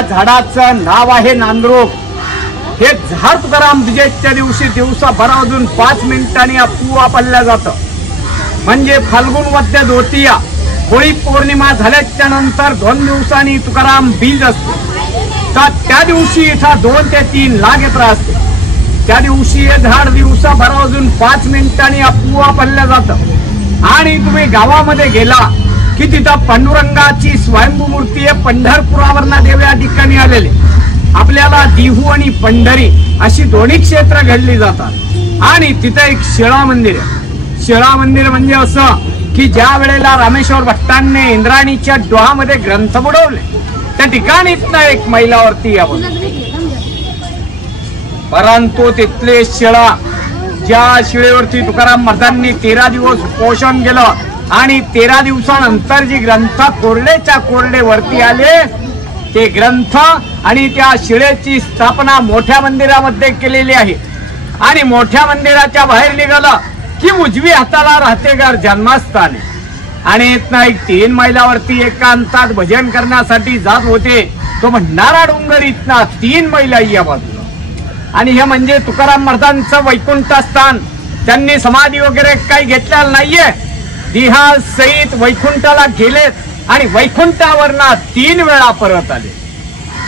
या झाडाचं नाव आहे नांदरोप। हे झाड तुकाराम बीजेच्या दिवशी दिवसाभरामधून 5 मिनिटांनी आपोआप पडलं जातं। म्हणजे फाल्गुन वद्य द्वितीया होळी पौर्णिमा झाल्याच्या नंतर 2 दिवसांनी तुकाराम बीज असते। तर त्या दिवशी इथं 2 ते 3 लाख यात्रा असते। त्या दिवशी हे झाड दिवसाभरामधून 5 मिनिटांनी आपोआप पडलं जातं। आणि तुम्ही गावामध्ये गेला की तिथं पांडुरंगाची स्वयंभू मूर्ती आहे। पंढरपुरावरना देव या ठिकाणी आलेले। आपल्याला दिहू आणि पंढरी अशी दोन्ही क्षेत्र घडली जातात। आणि तिथे एक शिळा मंदिर आहे। शिळा मंदिर म्हणजे असं की ज्या वेळेला रामेश्वर भट्टांनी इंद्राणीच्या डोहामध्ये ग्रंथ बुडवले त्या ठिकाणीच एक मैलावरती यावं। परंतु तिथले शिळा, ज्या शिळेवरती तुकाराम महाराजांनी 13 दिवस उपोषण केलं आणि 13 दिवसानंतर जी ग्रंथ कोरडेच्या कोरडे वरती आले ते ग्रंथ आणि त्या शिळेची स्थापना मोठ्या मंदिरामध्ये केलेली आहे। आणि मोठ्या मंदिराच्या बाहेर निघालं की उजवी हाताला राहतेगार जन्मस्थान आहे। आणि इथनं एक 3 मैलावरती एकांतात भजन करण्यासाठी जात होते तो भंडारा डोंगर इथना 3 मैला या बाजूला। आणि हे म्हणजे तुकाराम महाराजांचं वैकुंठ स्थान। त्यांनी समाधी वगैरे काही घेतलेलं नाहीये। दिहा सहित वैकुंठाला गेलेत आणि वैकुंठावरना 3 वेळा परत आले।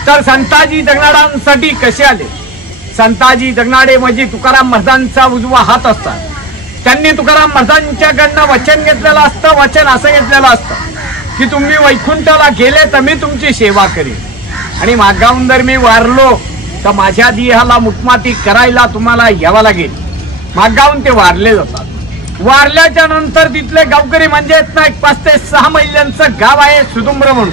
तर संताजी जगनाडांसाठी कसे आले? संताजी जगनाडे म्हणजे तुकाराम महाराजांचा उजवा हात असतात। त्यांनी तुकाराम महाराजांच्याकडनं वचन घेतलेलं असतं। वचन असं घेतलेलं असतं की तुम्ही वैकुंठाला गेले तर मी तुमची सेवा करेन आणि मागाहून जर मी वारलो तर माझ्या देहाला मुठमाती करायला तुम्हाला यावं लागेल। मागाहून ते वारले जातात। वारल्याच्या नंतर तिथले गावकरी म्हणजे 5 ते 6 मैलांचं गाव आहे सुदुम्र म्हणून।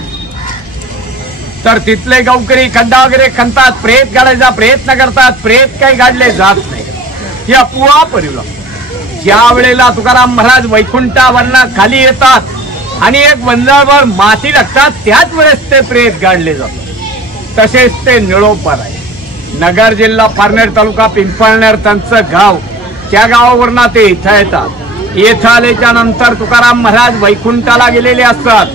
तर तिथले गावकरी खड्डा वगैरे खणतात, प्रेत गाडायचा प्रयत्न करतात। प्रेत काही गाडले जात नाही, हे अपुवा परिला। ज्या वेळेला तुकाराम महाराज वैकुंठावरना खाली येतात आणि एक वंजाळवर माती टाकतात त्याच वेळेस ते प्रेत गाडले जातात। तसेच ते निळोपर आहे। नगर जिल्हा पारनेर तालुका पिंपळनेर त्यांचं गाव। त्या गावावरना ते इथं येतात। इथं आल्याच्या नंतर तुकाराम महाराज वैकुंठाला गेलेले असतात।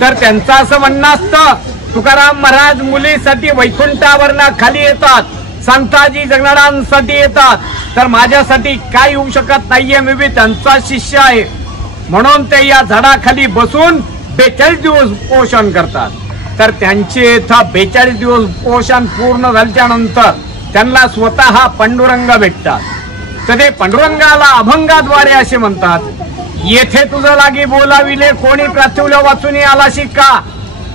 तर त्यांचं असं म्हणणं असतं तुकाराम महाराज मुलीसाठी वैकुंठावरना खाली येतात, संताजी जगनाडांसाठी येतात, तर माझ्यासाठी काय येऊ शकत नाहीये, मी बी त्यांचा शिष्य आहे। म्हणून ते या झाडाखाली बसून 42 दिवस उपोषण करतात। तर त्यांचे इथं 42 दिवस उपोषण पूर्ण झाल्याच्या नंतर त्यांना स्वतः पांडुरंग भेटतात। तर ते पांडुरंगाला अभंगाद्वारे असे म्हणतात, येथे तुझं लागी बोलाविले कोणी प्रार्थुल्या वाचून आलाशी का,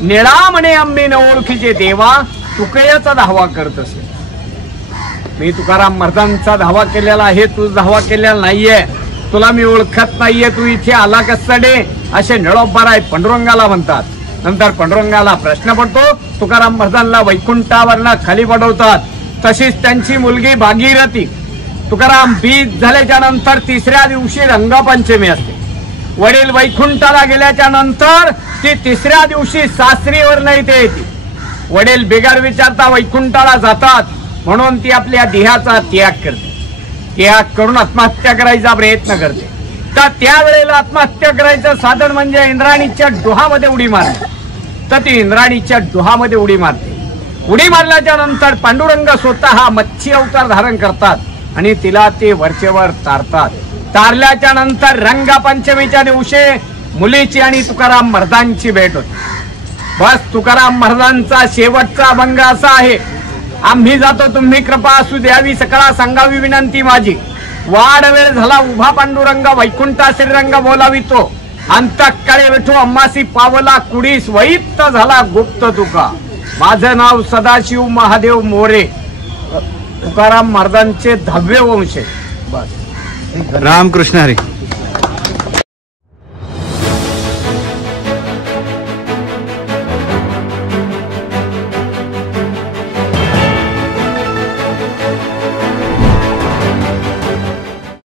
निळा म्हणे आम्ही न ओळखीचे देवा तुकयाचा धावा करत असे। मी तुकाराम महाराजांचा धावा केलेला आहे, तू धावा केलेला नाहीये, तुला मी ओळखत नाहीये, तू इथे आला कसडे असे निळोबार आहे पांडुरंगाला म्हणतात। नंतर पांडुरंगाला प्रश्न पडतो, तुकाराम महाराजांना वैकुंठावरना खाली पडवतात। तशीच त्यांची मुलगी भागीरथी तुकाराम बीज झाल्याच्या नंतर 3ऱ्या दिवशी रंगपंचमी असते। वडील वैकुंठाला गेल्याच्या नंतर ती 3ऱ्या दिवशी सासरीवर इथे येते। वडील बिगर विचारता वैकुंठाला जातात म्हणून ती आपल्या देहाचा त्याग करते। त्याग करून आत्महत्या करायचा प्रयत्न करते। तर त्यावेळेला आत्महत्या करायचं साधन म्हणजे इंद्राणीच्या डोहामध्ये उडी मारणे। तर ती इंद्राणीच्या डोहामध्ये उडी मारते। उडी मारल्याच्या नंतर पांडुरंग स्वतः मच्छी अवतार धारण करतात आणि तिला ते वरचेवर तारतात। तारल्याच्या नंतर रंगपंचमीच्या दिवशी मुलीची आणि तुकाराम महाराजांची भेट होते। बस तुकाराम महाराजांचा शेवटचा अभंग असा आहे, आम्ही जातो तुम्ही कृपा असू द्यावी सकळा सांगावी विनंती माझी, वाढ वेळ झाला उभा पांडुरंग वैकुंठा श्रीरंग बोलावितो, अंतकाळी विठू अम्मासी पावला कुडीस वैत्त झाला गुप्त तुका, माझं नाव सदाशिव महादेव मोरे। तुकाराम महाराजांचे 10वे वंश। बस रामकृष्ण हरी।